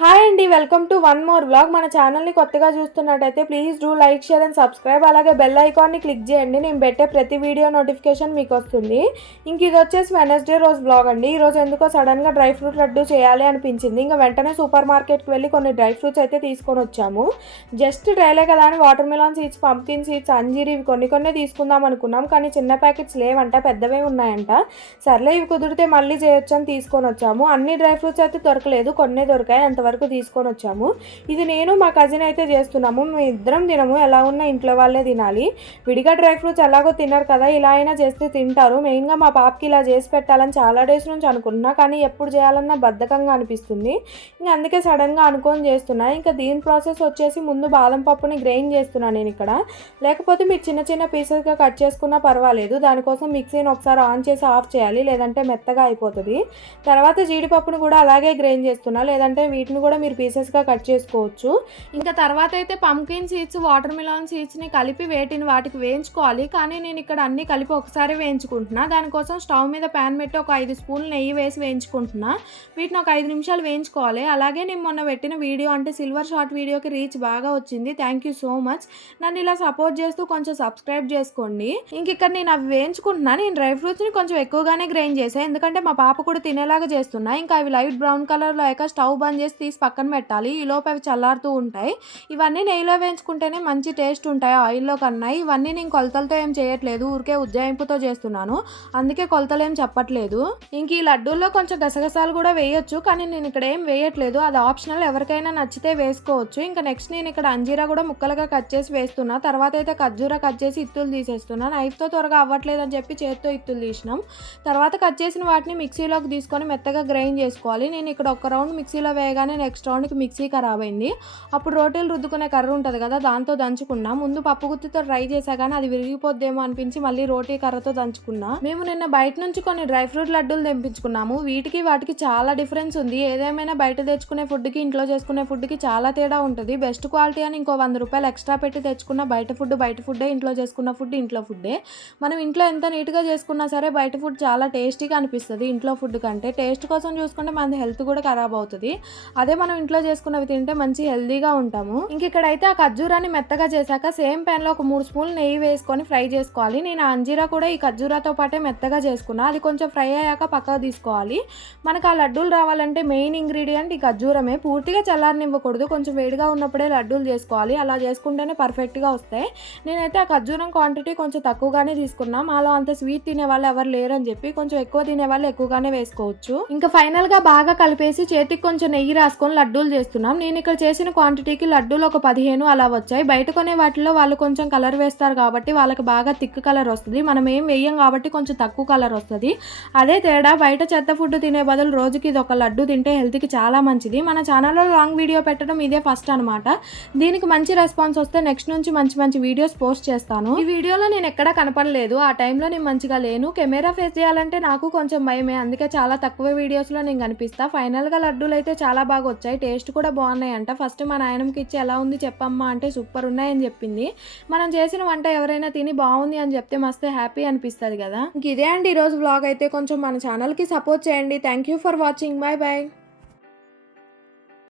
Hi అండి, welcome to one more vlog. మన ఛానల్ని కొత్తగా చూస్తున్నట్టయితే please do like, share and subscribe. అలాగే బెల్ ఐకాన్ని క్లిక్ చేయండి. నేను పెట్టే ప్రతి వీడియో నోటిఫికేషన్ మీకు వస్తుంది. ఇంక ఇది వచ్చేసి వెనస్డే రోజు వ్లాగ్ అండి. ఈరోజు ఎందుకో సడన్గా డ్రై ఫ్రూట్ లడ్డు చేయాలి అనిపించింది. ఇంకా వెంటనే సూపర్ మార్కెట్కి వెళ్ళి కొన్ని డ్రై ఫ్రూట్స్ అయితే తీసుకొని వచ్చాము. జస్ట్ ట్రైలే కదా అని watermelon seeds, pumpkin seeds, అంజీర్ ఇవి కొన్ని తీసుకుందాం అనుకున్నాం. కానీ చిన్న ప్యాకెట్స్ లేవంట, పెద్దవే ఉన్నాయంట. సర్లే ఇవి కుదిరితే మళ్ళీ చేయొచ్చు అని తీసుకొని వచ్చాము. అన్ని డ్రై ఫ్రూట్స్ అయితే దొరకలేదు, కొన్నే దొరికాయి. వరకు తీసుకొని వచ్చాము. ఇది నేను మా కజిన్ అయితే చేస్తున్నాము. మేము ఇద్దరం తినము, ఎలా ఉన్నా ఇంట్లో వాళ్ళే తినాలి. విడిగా డ్రై ఫ్రూట్స్ ఎలాగో తినరు కదా, ఇలా అయినా చేస్తే తింటారు. మెయిన్గా మా పాపకి ఇలా చేసి పెట్టాలని చాలా డేస్ నుంచి అనుకుంటున్నా, కానీ ఎప్పుడు చేయాలన్నా బద్ధకంగా అనిపిస్తుంది. ఇంకా అందుకే సడన్గా అనుకొని చేస్తున్నా. ఇంకా దీని ప్రాసెస్ వచ్చేసి ముందు బాదం పప్పుని గ్రైండ్ చేస్తున్నాను నేను ఇక్కడ. లేకపోతే మీరు చిన్న చిన్న పీసెస్గా కట్ చేసుకున్నా పర్వాలేదు. దానికోసం మిక్సీని ఒకసారి ఆన్ చేసి ఆఫ్ చేయాలి, లేదంటే మెత్తగా అయిపోతుంది. తర్వాత జీడిపప్పును కూడా అలాగే గ్రైండ్ చేస్తున్నా, లేదంటే వీటిని కూడా మీరు పీసెస్గా కట్ చేసుకోవచ్చు. ఇంకా తర్వాత అయితే పంప్కిన్ సీడ్స్, వాటర్ మిలాన్ సీడ్స్ని కలిపి వాటికి వేయించుకోవాలి. కానీ నేను ఇక్కడ అన్ని కలిపి ఒకసారి వేయించుకుంటున్నా. దానికోసం స్టవ్ మీద ప్యాన్ పెట్టి ఒక 5 స్పూన్లు నెయ్యి వేసి వేయించుకుంటున్నా. వీటిని ఒక 5 నిమిషాలు వేయించుకోవాలి. అలాగే నేను మొన్న పెట్టిన వీడియో అంటే సిల్వర్ షార్ట్ వీడియోకి రీచ్ బాగా వచ్చింది. Thank you so much. నన్ను ఇలా సపోర్ట్ చేస్తూ కొంచెం సబ్స్క్రైబ్ చేసుకోండి. ఇంక ఇక్కడ నేను అవి వేయించుకుంటున్నా. నేను డ్రై ఫ్రూట్స్ని కొంచెం ఎక్కువగానే గ్రైండ్ చేసాను, ఎందుకంటే మా పాప కూడా తినేలాగా చేస్తున్నా. ఇంకా అవి లైట్ బ్రౌన్ కలర్లో అయ్యాక స్టవ్ బంద్ చేసి తీసి పక్కన పెట్టాలి. ఈలోపు అవి చల్లారుతూ ఉంటాయి. ఇవన్నీ నెయ్యిలో వేయించుకుంటేనే మంచి టేస్ట్ ఉంటాయి ఆయిల్లో కన్నా. ఇవన్నీ నేను కొలతలతో ఏం చేయట్లేదు, ఊరికే ఉజ్జాయింపుతో చేస్తున్నాను, అందుకే కొలతలు ఏం చెప్పట్లేదు. ఇంక ఈ లడ్డూల్లో కొంచెం గసగసాలు కూడా వేయొచ్చు, కానీ నేను ఇక్కడ ఏం వేయట్లేదు. అది ఆప్షనల్, ఎవరికైనా నచ్చితే వేసుకోవచ్చు. ఇంకా నెక్స్ట్ నేను ఇక్కడ అంజీరా కూడా ముక్కలుగా కట్ చేసి వేస్తున్నా. తర్వాత అయితే ఖర్జూరా కట్ చేసి ఇత్తులు తీసేస్తున్నా. నైఫ్తో త్వరగా అవ్వట్లేదు అని చెప్పి చేతితో ఇత్తులు తీసినాం. తర్వాత కట్ చేసిన వాటిని మిక్సీలోకి తీసుకొని మెత్తగా గ్రైండ్ చేసుకోవాలి. నేను ఇక్కడ ఒక రౌండ్ మిక్సీలో వేయగానే నెక్స్ట్ రౌండ్కి మిక్సీ ఖరాబ్ అయింది. అప్పుడు రోటీలు రుద్దుకునే కర్ర ఉంటుంది కదా, దాంతో దంచుకున్నా. ముందు పప్పు గుత్తితో ట్రై చేసా కానీ అది విరిగిపోద్దేమో అనిపించి మళ్ళీ రోటీ కర్రతో దంచుకున్నా. మేము నిన్న బయట నుంచి కొన్ని డ్రై ఫ్రూట్ లడ్డూలు తెప్పించుకున్నాము. వీటికి వాటికి చాలా డిఫరెన్స్ ఉంది. ఏదేమైనా బయట తెచ్చుకునే ఫుడ్కి ఇంట్లో చేసుకునే ఫుడ్కి చాలా తేడా ఉంటుంది. బెస్ట్ క్వాలిటీ అని ఇంకో 100 రూపాయలు ఎక్స్ట్రా పెట్టి తెచ్చుకున్న బయట ఫుడ్డే, ఇంట్లో చేసుకున్న ఫుడ్ ఇంట్లో ఫుడ్డే. మనం ఇంట్లో ఎంత నీట్గా చేసుకున్నా సరే బయట ఫుడ్ చాలా టేస్టీగా అనిపిస్తుంది ఇంట్లో ఫుడ్ కంటే. టేస్ట్ కోసం చూసుకుంటే మన హెల్త్ కూడా ఖరాబ్ అవుతుంది. అదే మనం ఇంట్లో చేసుకున్నవి తింటే మంచి హెల్దీగా ఉంటాము. ఇంక ఇక్కడైతే ఆ ఖర్జూరాన్ని మెత్తగా చేశాక సేమ్ ప్యాన్ లో ఒక 3 స్పూన్లు నెయ్యి వేసుకొని ఫ్రై చేసుకోవాలి. నేను అంజీరా కూడా ఈ ఖర్జూరాతో పాటే మెత్తగా చేసుకున్నా. అది కొంచెం ఫ్రై అయ్యాక పక్కకు తీసుకోవాలి. మనకు ఆ లడ్డూలు రావాలంటే మెయిన్ ఇంగ్రీడియంట్ ఈ ఖర్జూరమే. పూర్తిగా చల్లారనివ్వకూడదు, కొంచెం వేడిగా ఉన్నప్పుడే లడ్డూలు చేసుకోవాలి. అలా చేసుకుంటేనే పర్ఫెక్ట్గా వస్తాయి. నేనైతే ఆ ఖర్జూరం క్వాంటిటీ కొంచెం తక్కువగానే తీసుకున్నా. మాలో అంత స్వీట్ తినే వాళ్ళు ఎవరు లేరని చెప్పి కొంచెం ఎక్కువ తినే వాళ్ళు ఎక్కువగానే వేసుకోవచ్చు. ఇంకా ఫైనల్ గా బాగా కలిపేసి చేతికి కొంచెం నెయ్యి రాసుకొని లడ్డూలు చేస్తున్నాం. నేను ఇక్కడ చేసిన క్వాంటిటీకి లడ్డూలు ఒక 15 అలా వచ్చాయి. బయట కొనే వాటిలో వాళ్ళు కొంచెం కలర్ వేస్తారు కాబట్టి వాళ్ళకి బాగా థిక్ కలర్ వస్తుంది. మనం ఏం వేయం కాబట్టి కొంచెం తక్కువ కలర్ వస్తుంది. అదే తేడా. బయట చెత్త ఫుడ్ తినే బదులు రోజుకి ఇది ఒక లడ్డు తింటే హెల్త్కి చాలా మంచిది. మన ఛానల్లో లాంగ్ వీడియో పెట్టడం ఇదే ఫస్ట్ అనమాట. దీనికి మంచి రెస్పాన్స్ వస్తే నెక్స్ట్ నుంచి మంచి వీడియోస్ పోస్ట్ చేస్తాను. ఈ వీడియోలో నేను ఎక్కడా కనపడలేదు. ఆ టైంలో నేను మంచిగా లేను. కెమెరా ఫేస్ చేయాలంటే నాకు కొంచెం భయమే, అందుకే చాలా తక్కువ వీడియోస్లో నేను కనిపిస్తా. ఫైనల్గా లడ్డూలు అయితే చాలా బాగా వచ్చాయి, టేస్ట్ కూడా బాగున్నాయంట. ఫస్ట్ మా నాయనమ్మకి ఇచ్చి ఎలా ఉంది చెప్పమ్మా అంటే సూపర్ ఉన్నాయని చెప్పింది. మనం చేసిన వంట ఎవరైనా తిని బాగుంది అని చెప్తే మస్తు హ్యాపీ అనిపిస్తుంది కదా. ఇదే అండి ఈరోజు వ్లాగ్ అయితే. కొంచెం మన ఛానల్కి సపోర్ట్ చేయండి. Thank you for watching. Bye bye.